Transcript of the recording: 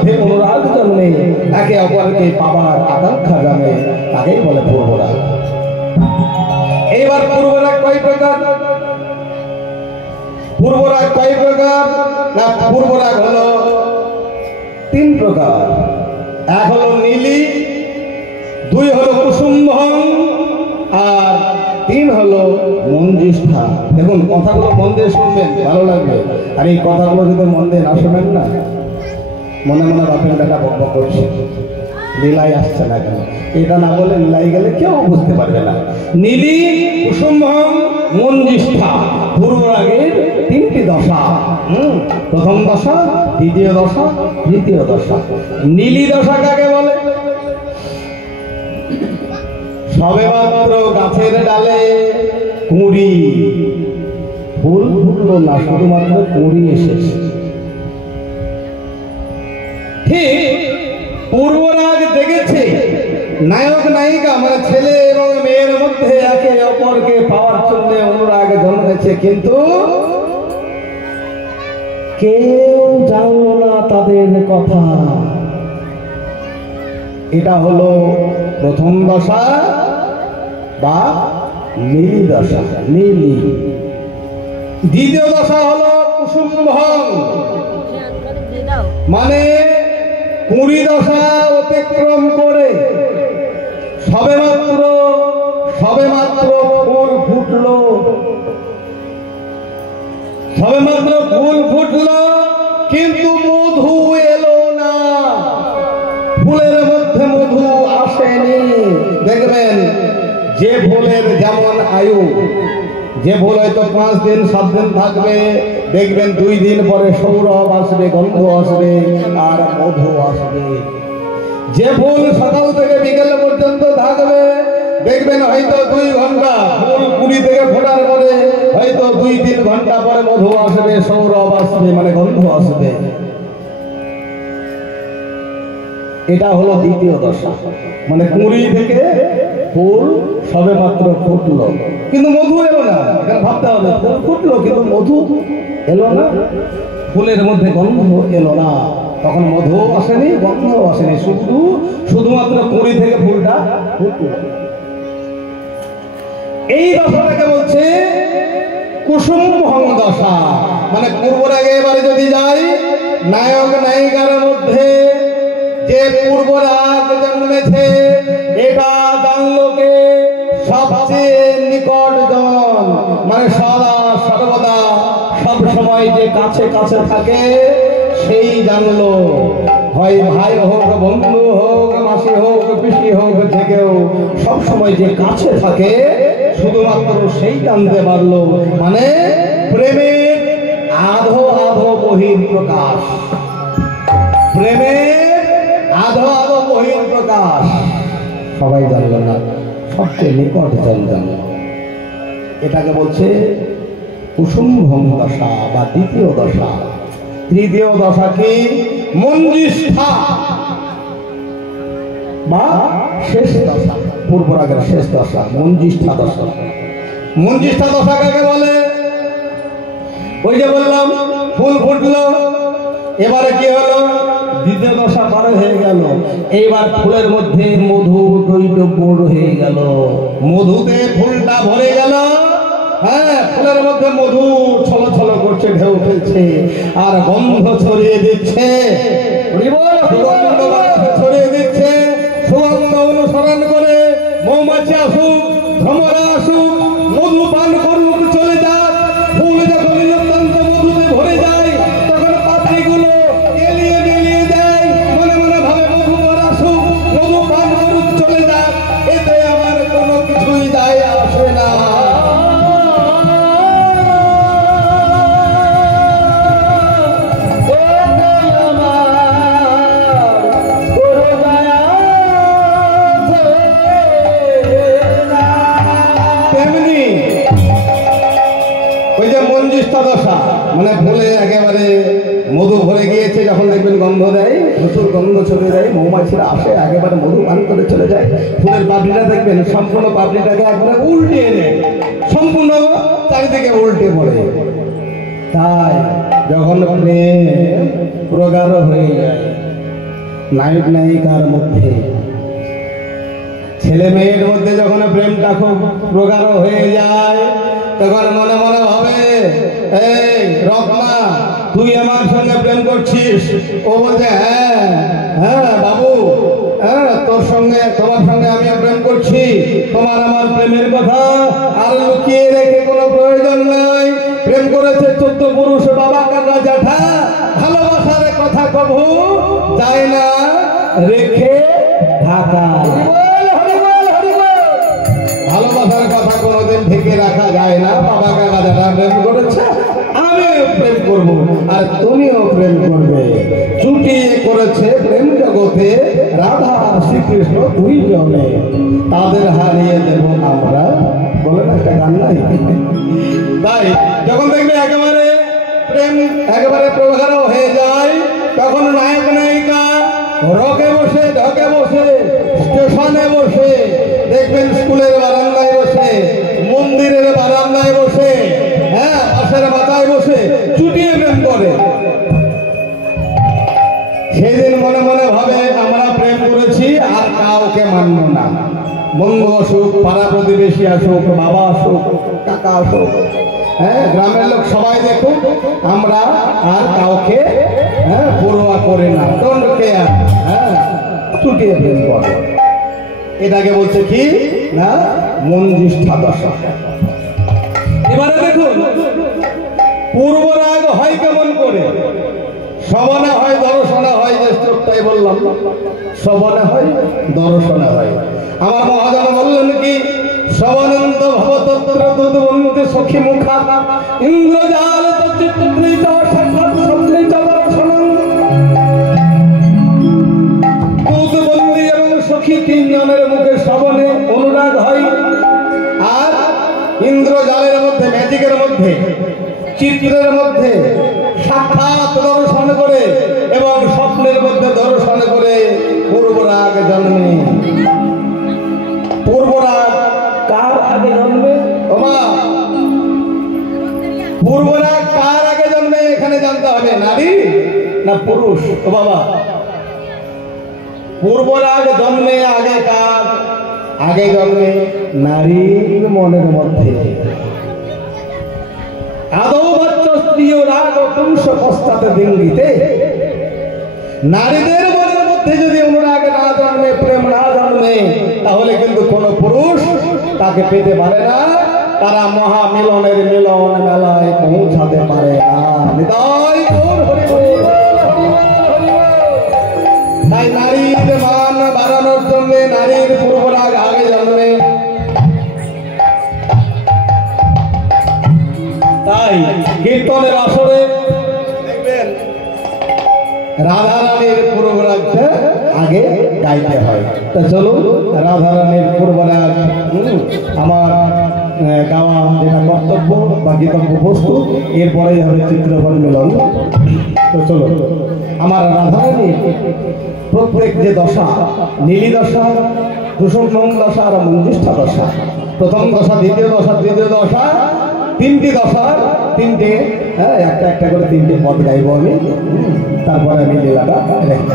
মধ্যে অনুরাগ জন্মে, একে অপরকে পাবার আকাঙ্ক্ষা জন্মে, তাকেই বলে পূর্বরাগ। এইবার পূর্বরাগ কয় প্রকার? পূর্বরাগ কয় প্রকার? না, পূর্বরাগ হলো 3 প্রকার। এক হলো নীলি, 2 হলো কুসুম্ভং, আর 3 হলো মঞ্জিষ্ঠা। দেখুন, কথাগুলো মন দিয়ে শুনবেন, ভালো লাগবে। আর এই কথাগুলো যদি মন দিয়ে না শোনেন না, মনে মনে বাপের বেটা বক করছে, লীলাই আসছে না কেন, এটা না বলে লীলাই গেলে কেউ বুঝতে পারবে না। নীলি, কুসুম্ভং, মঞ্জিষ্ঠা পূর্বরাগের 3টি দশা। প্রথম দশা, দ্বিতীয় দশা, তৃতীয় দশা। নীলি দশা কাকে বলে? সবেমাত্র গাছের ডালে কুঁড়ি, ফুল ফুটলো না, শুধুমাত্র কুঁড়ি এসেছে। ঠিক পূর্বরাগ জেগেছে, নায়ক নায়িকা মানে ছেলে এবং মেয়ের মধ্যে একে অপরকে পাওয়ার জন্য অনুরাগ জন্মেছে, কিন্তু কেউ জানলো না তাদের কথা। এটা হলো প্রথম দশা বা নীলি দশা, নীলি। দ্বিতীয় দশা হলো কুসুম্ভং, মানে কুঁড়ি দশা অতিক্রম করে সবেমাত্র ফুল ফুটলো, সবেমাত্র ফুল ফুটলো, কিন্তু মধু এলো না, ফুলের মধ্যে মধু আসেনি। দেখবেন যে ফুলের যেমন আয়ু, যে ফুল হয়তো 5 দিন 7 দিন থাকবে, দেখবেন 2 দিন পরে সৌরভ আসবে, গন্ধ আসবে, আর মধু আসবে। যে ফুল সকাল থেকে বিকেল পর্যন্ত থাকবে, দেখবেন হয়তো 2 ঘন্টা, ফুল কুড়ি থেকে ফোটার পরে হয়তো 2-3 ঘন্টা পরে মধু আসবে, সৌরভ আসবে, মানে গন্ধ আসবে। এটা হলো দ্বিতীয় দশা, মানে কুঁড়ি থেকে ফুল সবে মাত্র ফুটলো, কিন্তু মধু এলো না। এখানে ভাবতে হবে, ফুল ফুটলো কিন্তু মধু এলো না, ফুলের মধ্যে গন্ধ এলো না, তখন মধু আসেনি, গন্ধ আসেনি, শুধুমাত্র কুঁড়ি থেকে ফুলটা ফুটলো। এই দশাটাকে বলছে কুসুম্ভং দশা। মানে পূর্বরাগে এবারে যদি যাই, নায়ক নায়িকার মধ্যে যে পূর্বরাগ জন্মেছে, এটা জানলো কে? সবচেয়ে নিকটজন, মানে সদা সর্বদা সব সময় যে কাছে কাছে থাকে, সেই জানলো। হয় ভাই হোক, বন্ধু হোক, মাসি হোক, পিসি হোক, যে কেউ সব সময় যে কাছে থাকে, শুধুমাত্র সেই জানতে পারলো। মানে প্রেমের আধো আধো বহির প্রকাশ, প্রেমের আধো আধো বহির প্রকাশ সবাই জানলো না, সবচেয়ে নিকট জানলো। এটাকে বলছে কুসুম্ভং দশা বা দ্বিতীয় দশা। তৃতীয় দশা কি? মঞ্জিষ্ঠা বা শেষ দশা, পূর্বরাগের শেষ দশা, মঞ্জিষ্ঠা দশা। মঞ্জিষ্ঠা দশা কাকে বলে? ওই যে বললাম ফুল ফুটলো, এবারে কি হলো? দ্বিতীয় দশা পার হয়ে গেল, এইবার ফুলের মধ্যে মধু টইটুকুর হয়ে গেল, মধুতে ফুলটা ভরে গেল। হ্যাঁ, ফুলের মধ্যে মধু ছল ছল করছে, ঢেউ ফেলছে, আর গন্ধ ছড়িয়ে দিচ্ছে, ছড়িয়ে দিচ্ছে। সুগন্ধ অনুসরণ করে মৌমাছি আসুক, ভ্রমরা আসুক, মধু পান করুক, চলে যাক। ফুল যখন অত্যন্ত মধুতে ভরে যায়, তখন পাপড়িগুলো এলিয়ে বেলিয়ে দেয়, মনে মনে ভাবে মধু আসুক, মধু পান করুক, চলে যাক, এতে আমার কোনো কিছুই যায় আসে না। দশা মানে ফুলে একেবারে মধু ভরে গিয়েছে, যখন দেখবেন গন্ধ দেয়, প্রচুর গন্ধ চলে যায়, মৌমাছিরা আসে, একেবারে মধু পান করে চলে যায়। ফুলের পাপড়িটা দেখবেন সম্পূর্ণ পাপড়িটাকে একবারে উল্টে নেয়, সম্পূর্ণ চারিদিকে উল্টে পড়ে। তাই যখন প্রেম প্রগাঢ় হয়ে যায়, নায়ক নায়িকার মধ্যে, ছেলে মেয়ের মধ্যে যখন প্রেমটা খুব প্রগাঢ় হয়ে যায় তখন মনে মনে ভাবে, এই রত্না তুই আমার সঙ্গে প্রেম করছিস? ও বলছে হ্যাঁ হ্যাঁ বাবু, হ্যাঁ তোমার সঙ্গে আমি প্রেম করছি। তোমার আমার প্রেমের কথা আর লুকিয়ে রেখে কোনো প্রয়োজন নাই। প্রেম করেছে 14 পুরুষ, বাবা কাকা জ্যাঠা, ভালোবাসার কথা কবু যায় না রেখে ঢাকা। ভালোবাসার কথা কোনোদিন ঢেকে রাখা যায় না। বাবা কাকা জ্যাঠা প্রেম করেছে, আমিও প্রেম করব আর তুমিও প্রেম করবে। চুটিয়ে করেছে প্রেম জগতে রাধা আর শ্রীকৃষ্ণ দুইজনে, তাদের হারিয়ে দেব আমরা, বলে না একটা গান নাই? তাই যখন দেখবে একেবারে প্রগাঢ় হয়ে যায় তখন নায়ক নায়িকা রকে বসে, ঢকে বসে, স্টেশনে বসে, দেখবেন স্কুলের বারান্দায় বসে, মন্দিরের বারান্দায় বসে, হ্যাঁ পাশের মাথায় বসে চুটিয়ে প্রেম করে। সেদিন মনে মনে ভাবে আমরা প্রেম করেছি আর কাউকে মানব না। বন্ধু আসুক, পাড়া প্রতিবেশী আসুক, বাবা আসুক, কাকা আসুক, হ্যাঁ গ্রামের লোক সবাই দেখুক, আমরা আর কাউকে পরোয়া করে না, ডোন্ট কেয়ার, হ্যাঁ চুটিয়ে প্রেম করে। এটাকে বলছে কি না মনজিষ্ঠা দশা। এবারে দেখুন পূর্বরাগ হয় কেমন করে? শ্রবণে হয়, দর্শনে হয়, যে শ্লোকটাই বললাম, শ্রবণে হয়, দর্শনে হয়। আমার মহাজন বললেন কি, শ্রবণন্ত ভবতত্র দুধবন্তে সখী মুখা ইন্দ্রজাল তচ্চিত্রিত সাক্ষাৎ সত্রিত দর্শনং। দুধবন্দি এবং সখী তিনজনের মুখে শ্রবণে অনুরাগ হয়, আর ইন্দ্রজালের মধ্যে, ম্যাজিকের মধ্যে, চিত্রের মধ্যে সাক্ষাৎ দর্শন করে এবং স্বপ্নের মধ্যে দর্শন করে পূর্বরাগ জন্মে। পূর্বরাগ কার আগে জন্মে? ওমা পূর্বরাগ কার আগে জন্মে এখানে জানতে হবে, নারী না পুরুষ? ও বাবা, পূর্বরাগ জন্মে আগে কার? আগে জন্মে নারীর মনের মধ্যে। আদৌ বাচ্চা স্ত্রী ও রাগ ও পুরুষ পশ্চাতে দিঙ্গিতে। নারীদের মনের মধ্যে যদি অনুরাগ না জন্মে, প্রেম না জন্মে, তাহলে কিন্তু কোন পুরুষ তাকে পেতে পারে না, তারা মহামিলনের মিলন মেলায় পৌঁছাতে পারে না। তাই নারীর মান বাড়ানোর জন্য নারীর পূর্বরাগ আগে জন্মে। তাই কীর্তনের আসরে দেখবেন রাধারানীর পূর্বরাগটা আগে গাইতে হয়। তা চলুন রাধারানীর পূর্বরাগ আমার গাওয়া যেটা কর্তব্য বা গীতব্য বস্তু, এরপরেই হবে চিত্রপট মিলন। তো চলো, আমার রাধারানীর প্রত্যেক যে দশা, নীলি দশা, কুসুম দশা আর মঞ্জিষ্ঠা দশা, প্রথম দশা, দ্বিতীয় দশা, তৃতীয় দশা, তিনটি দশার তিনটে, হ্যাঁ একটা একটা করে তিনটে পদ গাইব আমি, তারপরে আমি লীলাটা রেখে।